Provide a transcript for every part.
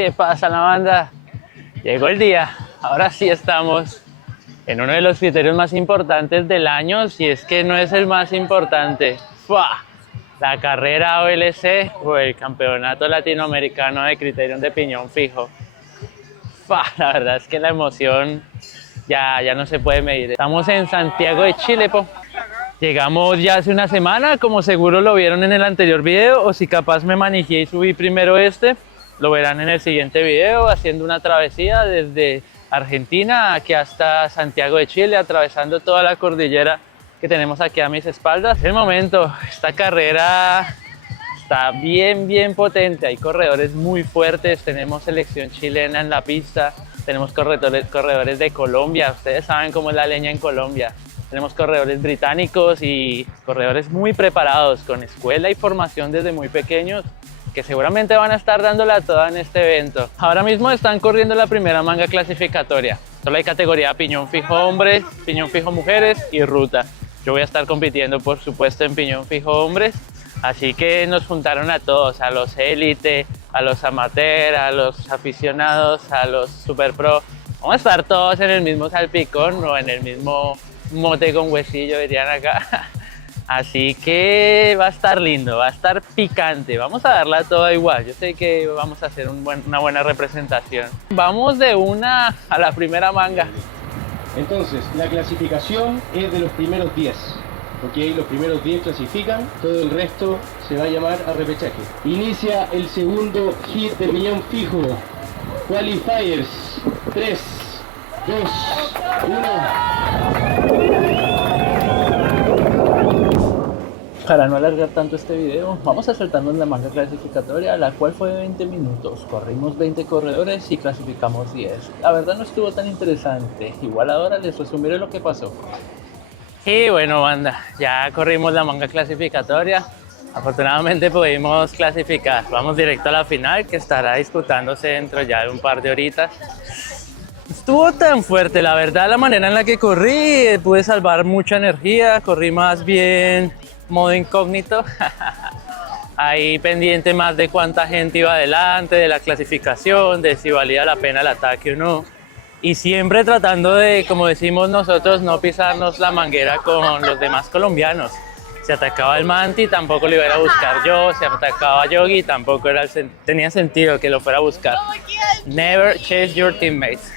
¿Qué pasa, la banda? Llegó el día. Ahora sí estamos en uno de los criterios más importantes del año, si es que no es el más importante. ¡Fua! La carrera OLC o el Campeonato Latinoamericano de Criterium de Piñón Fijo. ¡Fua! La verdad es que la emoción ya no se puede medir. Estamos en Santiago de Chile, po. Llegamos ya hace una semana, como seguro lo vieron en el anterior video, o si capaz me manejé y subí primero este, lo verán en el siguiente video, haciendo una travesía desde Argentina aquí hasta Santiago de Chile, atravesando toda la cordillera que tenemos aquí a mis espaldas. Es el momento, esta carrera está bien potente, hay corredores muy fuertes, tenemos selección chilena en la pista, tenemos corredores de Colombia, ustedes saben cómo es la leña en Colombia. Tenemos corredores británicos y corredores muy preparados, con escuela y formación desde muy pequeños, que seguramente van a estar dándola toda en este evento. Ahora mismo están corriendo la primera manga clasificatoria. Solo hay categoría piñón fijo hombres, piñón fijo mujeres y ruta. Yo voy a estar compitiendo, por supuesto, en piñón fijo hombres. Así que nos juntaron a todos, a los élite, a los amateur, a los aficionados, a los super pro. Vamos a estar todos en el mismo salpicón o en el mismo mote con huesillo, dirían acá. Así que va a estar lindo, va a estar picante. Vamos a darla toda igual. Yo sé que vamos a hacer una buena representación. Vamos de una a la primera manga. Entonces, la clasificación es de los primeros 10. Ok, los primeros 10 clasifican, todo el resto se va a llamar a repechaje. Inicia el segundo hit de piñón fijo. Qualifiers. 3, 2, 1. Para no alargar tanto este video, vamos a saltarnos la manga clasificatoria, la cual fue de 20 minutos. Corrimos 20 corredores y clasificamos 10. La verdad no estuvo tan interesante. Igual ahora les resumiré lo que pasó. Y bueno, banda, ya corrimos la manga clasificatoria. Afortunadamente pudimos clasificar. Vamos directo a la final, que estará disputándose dentro ya de un par de horitas. Estuvo tan fuerte, la verdad, la manera en la que corrí, pude salvar mucha energía, corrí más bien modo incógnito. Ahí pendiente más de cuánta gente iba adelante, de la clasificación, de si valía la pena el ataque o no. Y siempre tratando de, como decimos nosotros, no pisarnos la manguera con los demás colombianos. Si atacaba el Manti, tampoco lo iba a buscar yo. Si atacaba a Yogi, tampoco tenía sentido que lo fuera a buscar. Never chase your teammates.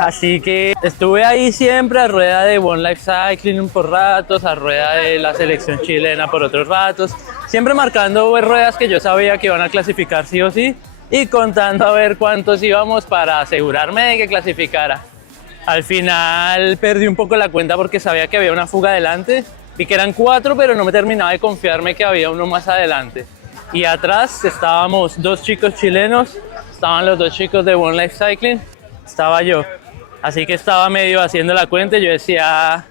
Así que estuve ahí siempre a rueda de One Life Cycling por ratos, a rueda de la selección chilena por otros ratos. Siempre marcando ruedas que yo sabía que iban a clasificar sí o sí. Y contando a ver cuántos íbamos para asegurarme de que clasificara. Al final perdí un poco la cuenta porque sabía que había una fuga adelante. Vi que eran 4, pero no me terminaba de confiarme que había uno más adelante. Y atrás estábamos 2 chicos chilenos, estaban los 2 chicos de One Life Cycling, estaba yo. Así que estaba medio haciendo la cuenta y yo decía,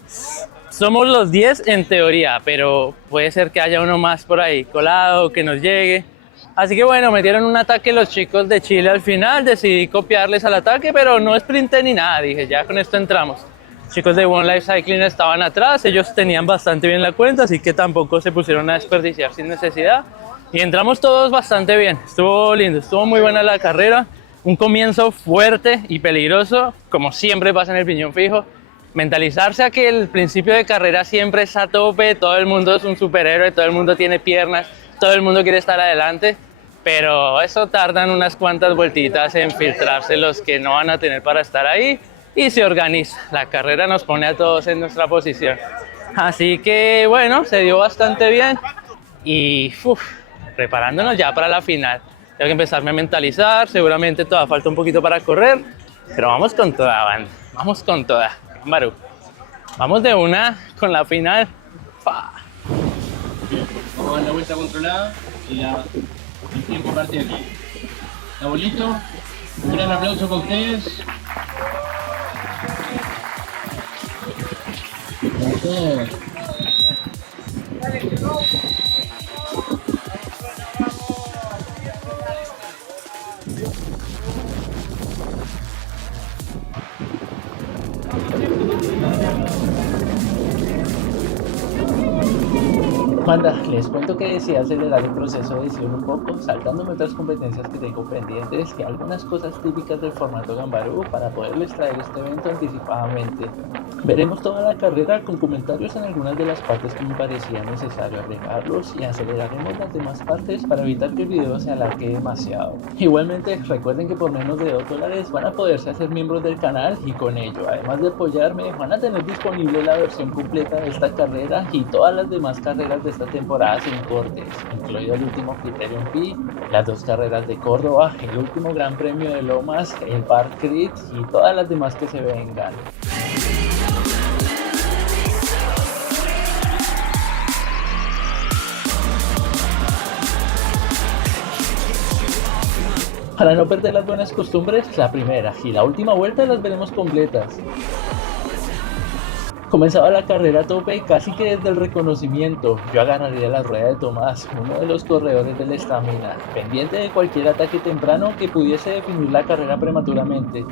somos los 10 en teoría, pero puede ser que haya uno más por ahí colado, que nos llegue. Así que bueno, metieron un ataque los chicos de Chile al final, decidí copiarles al ataque, pero no sprinté ni nada, dije ya con esto entramos. Los chicos de One Life Cycling estaban atrás, ellos tenían bastante bien la cuenta, así que tampoco se pusieron a desperdiciar sin necesidad. Y entramos todos bastante bien, estuvo lindo, estuvo muy buena la carrera. Un comienzo fuerte y peligroso, como siempre pasa en el piñón fijo. Mentalizarse a que el principio de carrera siempre es a tope, todo el mundo es un superhéroe, todo el mundo tiene piernas, todo el mundo quiere estar adelante. Pero eso tardan unas cuantas vueltitas en filtrarse los que no van a tener para estar ahí y se organiza. La carrera nos pone a todos en nuestra posición. Así que bueno, se dio bastante bien y preparándonos ya para la final. Tengo que empezarme a mentalizar, seguramente todavía falta un poquito para correr, pero vamos con toda, banda. Vamos con toda. Baru. Vamos de una con la final. Vamos a dar la vuelta controlada y el tiempo parte aquí. ¿Estamos listos? Un gran aplauso para ustedes. Manda, les cuento que decidí acelerar el proceso de edición un poco, saltándome otras competencias que tengo pendientes y algunas cosas típicas del formato Gambarú para poderles traer este evento anticipadamente. Veremos toda la carrera con comentarios en algunas de las partes que me parecía necesario agregarlos y aceleraremos las demás partes para evitar que el video se alargue demasiado. Igualmente, recuerden que por menos de $2 van a poderse hacer miembros del canal y con ello, además de apoyarme, van a tener disponible la versión completa de esta carrera y todas las demás carreras de esta temporada sin cortes, incluido el último Criterium Pi, las 2 carreras de Córdoba, el último Gran Premio de Lomas, el Park Crit y todas las demás que se vengan. Para no perder las buenas costumbres, la primera y la última vuelta las veremos completas. Comenzaba la carrera a tope casi que desde el reconocimiento. Yo agarraría la rueda de Tomás, uno de los corredores de la estamina, pendiente de cualquier ataque temprano que pudiese definir la carrera prematuramente.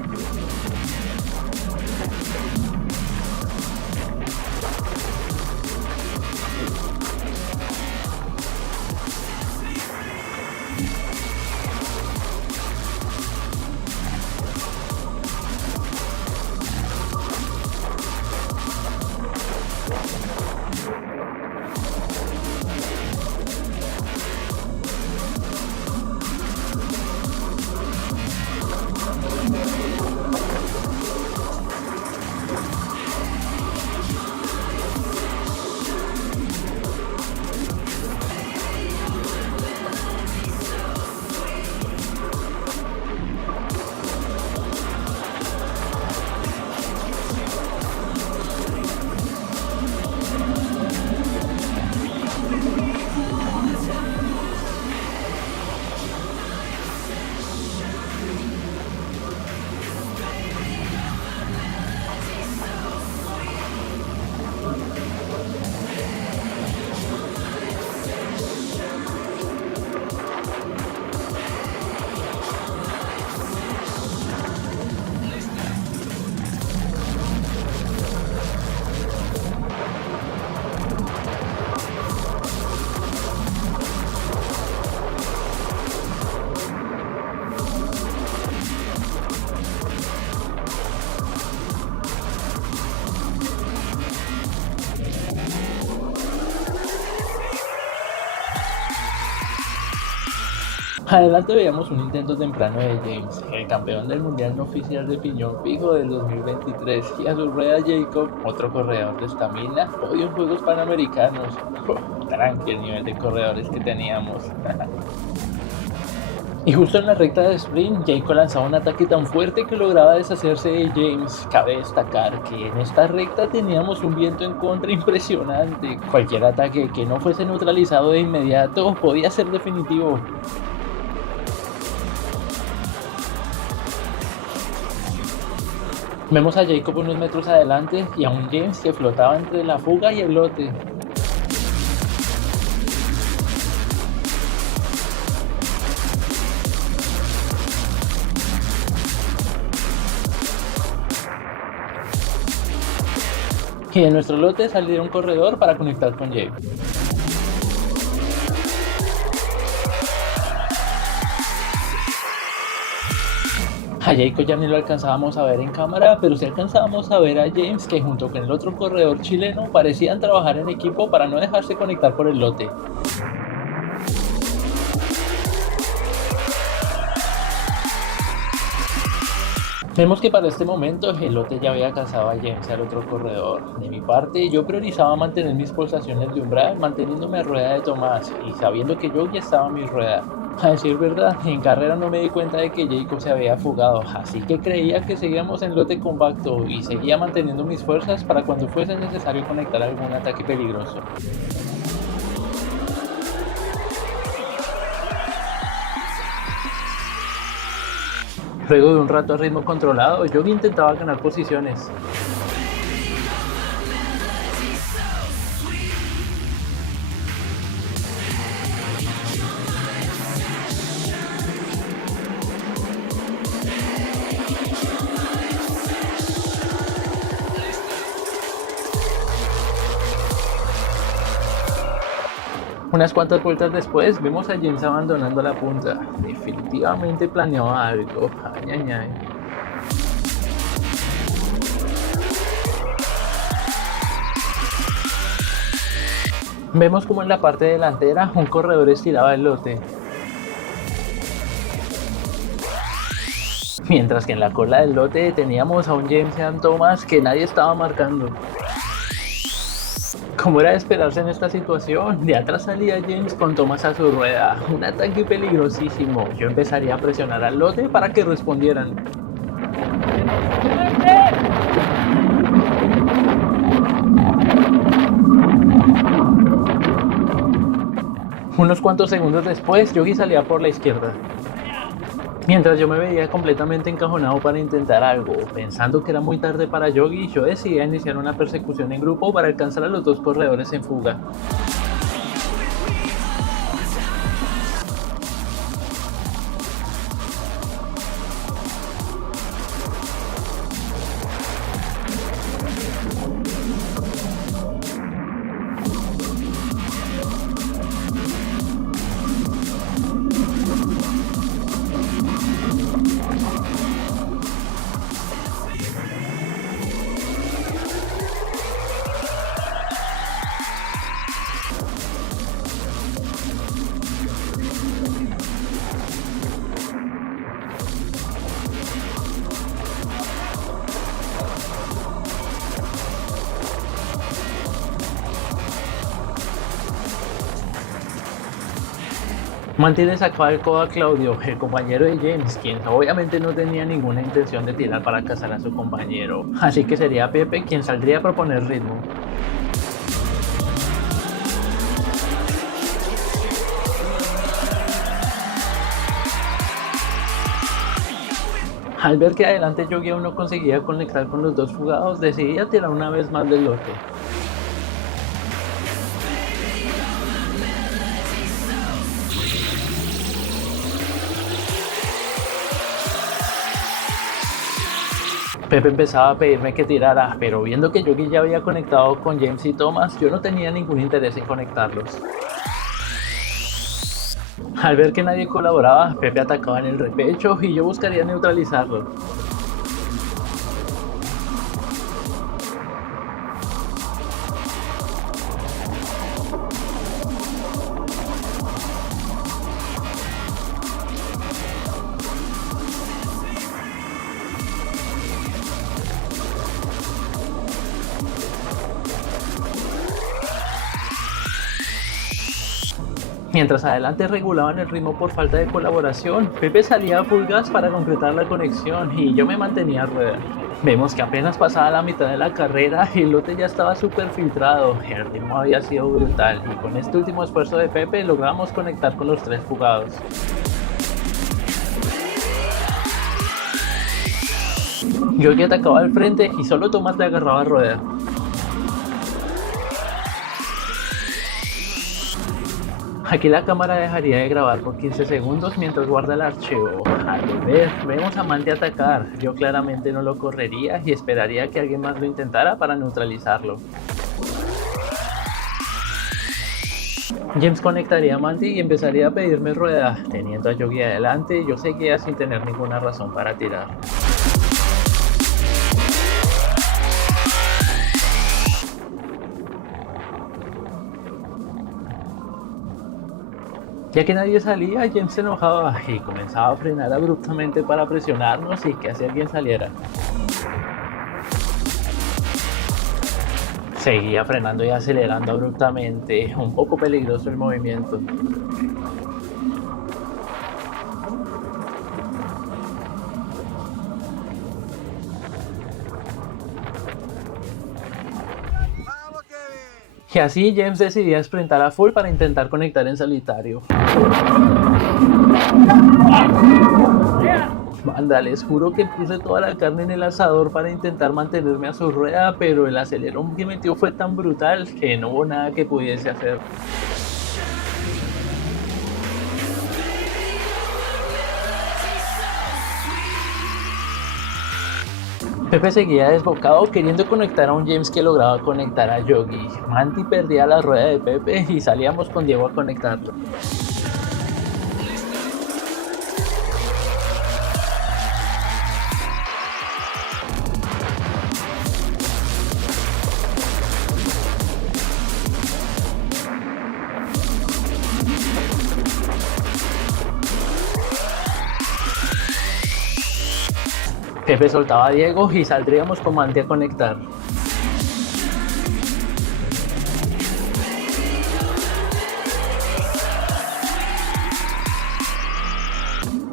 Adelante veíamos un intento temprano de James, el campeón del mundial no oficial de piñón fijo del 2023, y a su rueda Jacob, otro corredor de estamina, podio en Juegos Panamericanos. Tranqui el nivel de corredores que teníamos. Y justo en la recta de sprint, Jacob lanzaba un ataque tan fuerte que lograba deshacerse de James. Cabe destacar que en esta recta teníamos un viento en contra impresionante. Cualquier ataque que no fuese neutralizado de inmediato podía ser definitivo. Vemos a Jacob unos metros adelante y a un James que flotaba entre la fuga y el lote. Y de nuestro lote salió un corredor para conectar con Jacob. A Jacob ya ni lo alcanzábamos a ver en cámara, pero sí alcanzábamos a ver a James que junto con el otro corredor chileno parecían trabajar en equipo para no dejarse conectar por el lote. Vemos que para este momento el lote ya había alcanzado a James, al otro corredor. De mi parte, yo priorizaba mantener mis pulsaciones de umbral, manteniéndome a rueda de Tomás y sabiendo que yo ya estaba a mi rueda. A decir verdad, en carrera no me di cuenta de que Jacob se había fugado, así que creía que seguíamos en lote compacto y seguía manteniendo mis fuerzas para cuando fuese necesario conectar algún ataque peligroso. Luego de un rato a ritmo controlado, yo intentaba ganar posiciones. Unas cuantas vueltas después, vemos a James abandonando la punta. Definitivamente planeaba algo. Ay, ay, ay. Vemos como en la parte delantera un corredor estiraba el lote, mientras que en la cola del lote teníamos a un James Sean Thomas que nadie estaba marcando. Como era de esperarse en esta situación, de atrás salía James con Thomas a su rueda, un ataque peligrosísimo. Yo empezaría a presionar al lote para que respondieran. Unos cuantos segundos después, Yogi salía por la izquierda. Mientras yo me veía completamente encajonado para intentar algo, pensando que era muy tarde para Yogi, yo decidí iniciar una persecución en grupo para alcanzar a los dos corredores en fuga. Manti le sacaba el codo a Claudio, el compañero de James, quien obviamente no tenía ninguna intención de tirar para cazar a su compañero, así que sería Pepe quien saldría a proponer ritmo. Al ver que adelante Yogi aún no conseguía conectar con los dos fugados, decidí tirar una vez más del lote. Pepe empezaba a pedirme que tirara, pero viendo que Yogi ya había conectado con James y Thomas, yo no tenía ningún interés en conectarlos. Al ver que nadie colaboraba, Pepe atacaba en el repecho y yo buscaría neutralizarlo. Mientras adelante regulaban el ritmo por falta de colaboración, Pepe salía a full gas para concretar la conexión y yo me mantenía a rueda. Vemos que apenas pasaba la mitad de la carrera y el lote ya estaba súper filtrado, el ritmo había sido brutal y con este último esfuerzo de Pepe logramos conectar con los tres fugados. Yogi atacaba al frente y solo Thomas le agarraba a rueda. Aquí la cámara dejaría de grabar por 15 segundos mientras guarda el archivo. Al ver, vemos a Manti atacar. Yo claramente no lo correría y esperaría que alguien más lo intentara para neutralizarlo. James conectaría a Manti y empezaría a pedirme rueda. Teniendo a Yogi adelante, yo seguía sin tener ninguna razón para tirar. Ya que nadie salía, James se enojaba y comenzaba a frenar abruptamente para presionarnos y que así alguien saliera. Seguía frenando y acelerando abruptamente, un poco peligroso el movimiento. Y así James decidía sprintar a full para intentar conectar en solitario. Banda, les juro que puse toda la carne en el asador para intentar mantenerme a su rueda, pero el acelerón que metió fue tan brutal que no hubo nada que pudiese hacer. Pepe seguía desbocado queriendo conectar a un James que lograba conectar a Yogi. Manti perdía la rueda de Pepe y salíamos con Diego a conectarlo. Pepe soltaba a Diego y saldríamos con Manti a conectar.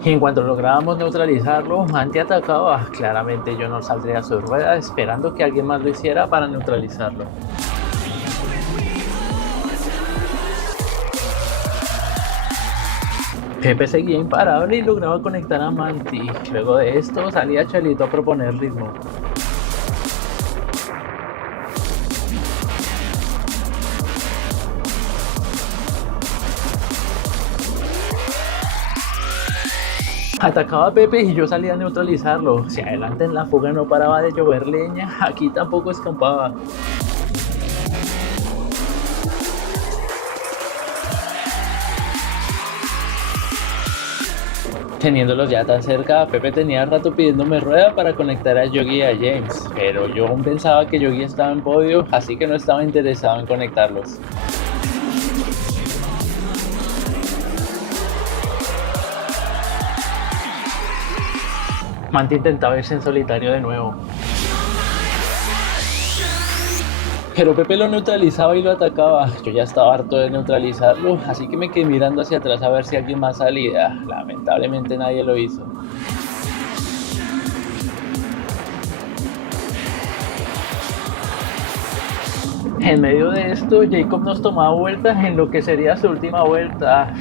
Y en cuanto lográbamos neutralizarlo, Manti atacaba. Claramente yo no saldría a su rueda esperando que alguien más lo hiciera para neutralizarlo. Pepe seguía imparable y lograba conectar a Manti. Luego de esto salía Chelito a proponer ritmo. Atacaba a Pepe y yo salía a neutralizarlo. Si adelante en la fuga no paraba de llover leña, aquí tampoco escampaba. Teniéndolos ya tan cerca, Pepe tenía rato pidiéndome rueda para conectar a Yogi y a James, pero yo aún pensaba que Yogi estaba en podio, así que no estaba interesado en conectarlos. Manti intentaba irse en solitario de nuevo. Pero Pepe lo neutralizaba y lo atacaba. Yo ya estaba harto de neutralizarlo, así que me quedé mirando hacia atrás a ver si alguien más salía. Lamentablemente nadie lo hizo. En medio de esto, Jacob nos tomaba vueltas en lo que sería su última vuelta.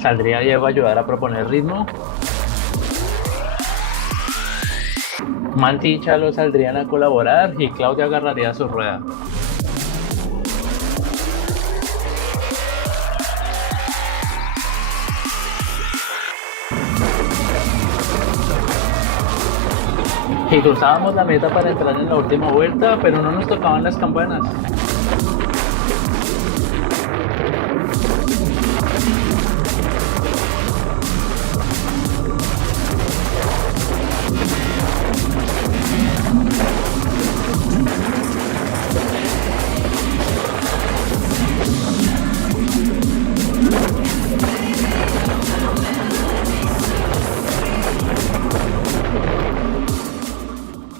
¿Saldría Diego a ayudar a proponer ritmo? Manti y Chalo saldrían a colaborar y Claudia agarraría su rueda. Y cruzábamos la meta para entrar en la última vuelta, pero no nos tocaban las campanas.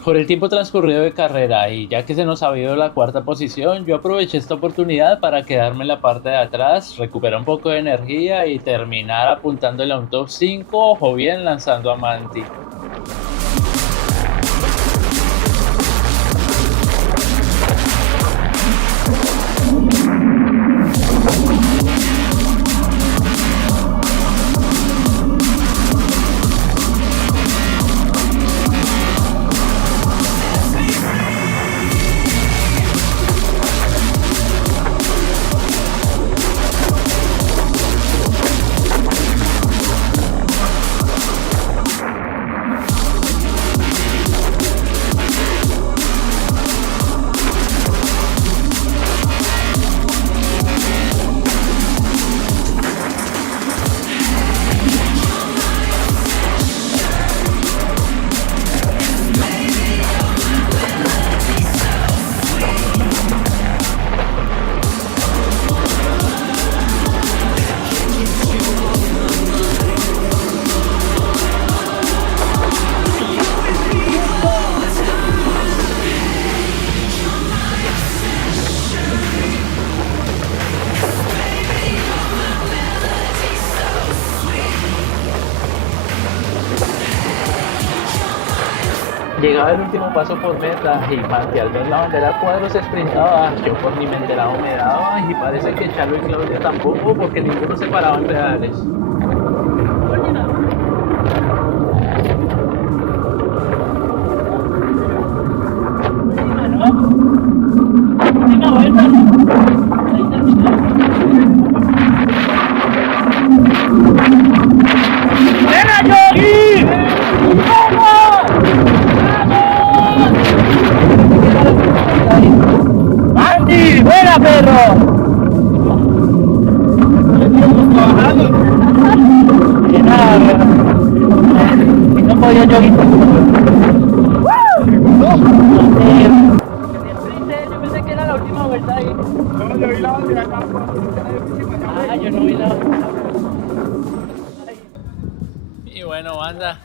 Por el tiempo transcurrido de carrera y ya que se nos había ido la cuarta posición, yo aproveché esta oportunidad para quedarme en la parte de atrás, recuperar un poco de energía y terminar apuntándole a un top 5 o bien lanzando a Manti. Llegaba el último paso por meta y Manti al ver la bandera a cuadros se sprintaba. Yo por ni me enteraba me daba y parece que Chalo y Claudia tampoco porque ninguno se paraba en pedales. ¡Ven a Yogi! ¡Vamos! Yo pensé que era la última vuelta ahí. No, yo vi la bandera acá. Ah, yo no vi la bandera. Y bueno, banda,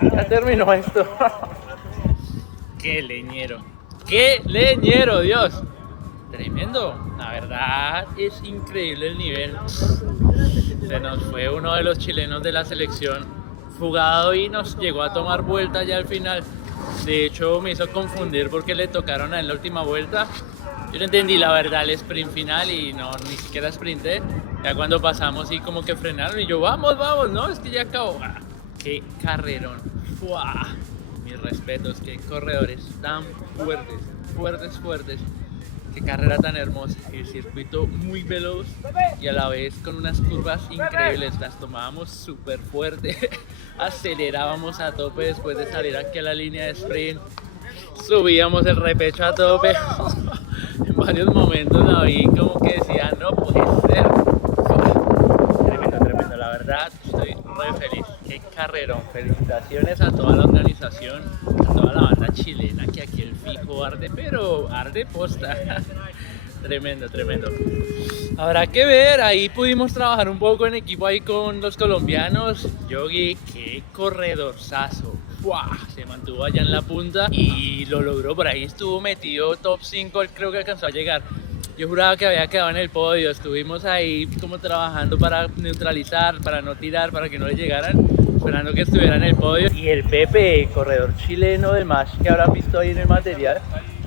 ya terminó esto. Qué leñero. ¡Qué leñero, Dios! Tremendo. La verdad es increíble el nivel. Se nos fue uno de los chilenos de la selección fugado y nos llegó a tomar vuelta ya al final. De hecho me hizo confundir porque le tocaron en la última vuelta. Yo no entendí la verdad el sprint final y no, ni siquiera sprinté. Ya cuando pasamos y como que frenaron y yo vamos, vamos, no, es que ya acabó. ¡Ah! ¡Qué carrerón! ¡Fua! Mis respetos, qué corredores tan fuertes, fuertes, fuertes. Qué carrera tan hermosa, el circuito muy veloz y a la vez con unas curvas increíbles, las tomábamos súper fuerte, acelerábamos a tope después de salir aquí a la línea de sprint, subíamos el repecho a tope, en varios momentos la vi como que decía no puede ser, tremendo, tremendo, la verdad estoy muy feliz, qué carrerón, felicitaciones a toda la organización, a toda la banda chilena que aquí el fijo arde, pero arde posta. Tremendo, tremendo. Habrá que ver, ahí pudimos trabajar un poco en equipo ahí con los colombianos. Yogi, qué corredorzazo. ¡Fua! Se mantuvo allá en la punta y lo logró, por ahí estuvo metido top 5, creo que alcanzó a llegar. Yo juraba que había quedado en el podio, estuvimos ahí como trabajando para neutralizar, para no tirar, para que no le llegaran, esperando que estuviera en el podio. Y el Pepe, corredor chileno del match que habrán visto ahí en el material,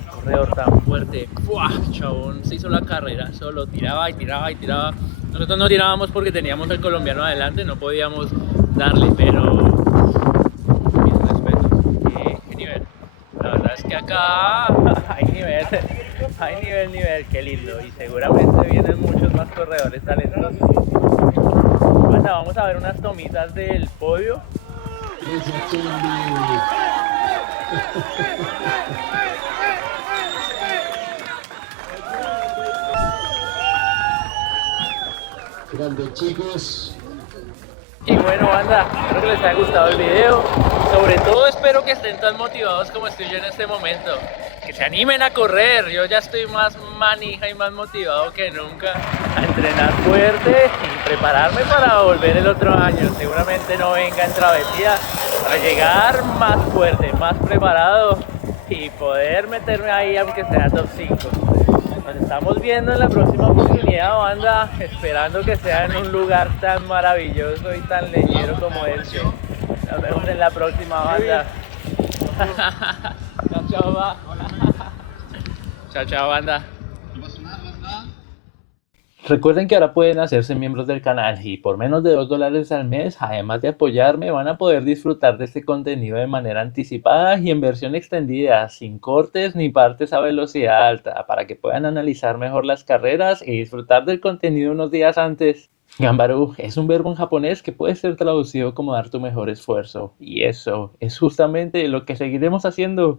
corredor tan fuerte, ¡buah! Chabón se hizo la carrera, solo tiraba y tiraba y tiraba. Nosotros no tirábamos porque teníamos al colombiano adelante, no podíamos darle, pero mis respetos, qué nivel. La verdad es que acá hay nivel, qué lindo. Y seguramente vienen muchos más corredores talentosos. Bueno, vamos a ver unas tomitas del podio. Grande, chicos. Y bueno, banda, espero que les haya gustado el video. Sobre todo espero que estén tan motivados como estoy yo en este momento. Que se animen a correr. Yo ya estoy más manija y más motivado que nunca a entrenar fuerte y prepararme para volver el otro año. Seguramente no venga en travesía, para llegar más fuerte, más preparado y poder meterme ahí aunque sea top 5. Nos estamos viendo en la próxima oportunidad, banda, esperando que sea en un lugar tan maravilloso y tan leñero como este. Nos vemos en la próxima, banda. Chao, chao, va. Chao, chao, banda. Recuerden que ahora pueden hacerse miembros del canal y por menos de $2 al mes, además de apoyarme, van a poder disfrutar de este contenido de manera anticipada y en versión extendida, sin cortes ni partes a velocidad alta, para que puedan analizar mejor las carreras y disfrutar del contenido unos días antes. Ganbaru es un verbo en japonés que puede ser traducido como dar tu mejor esfuerzo, y eso es justamente lo que seguiremos haciendo.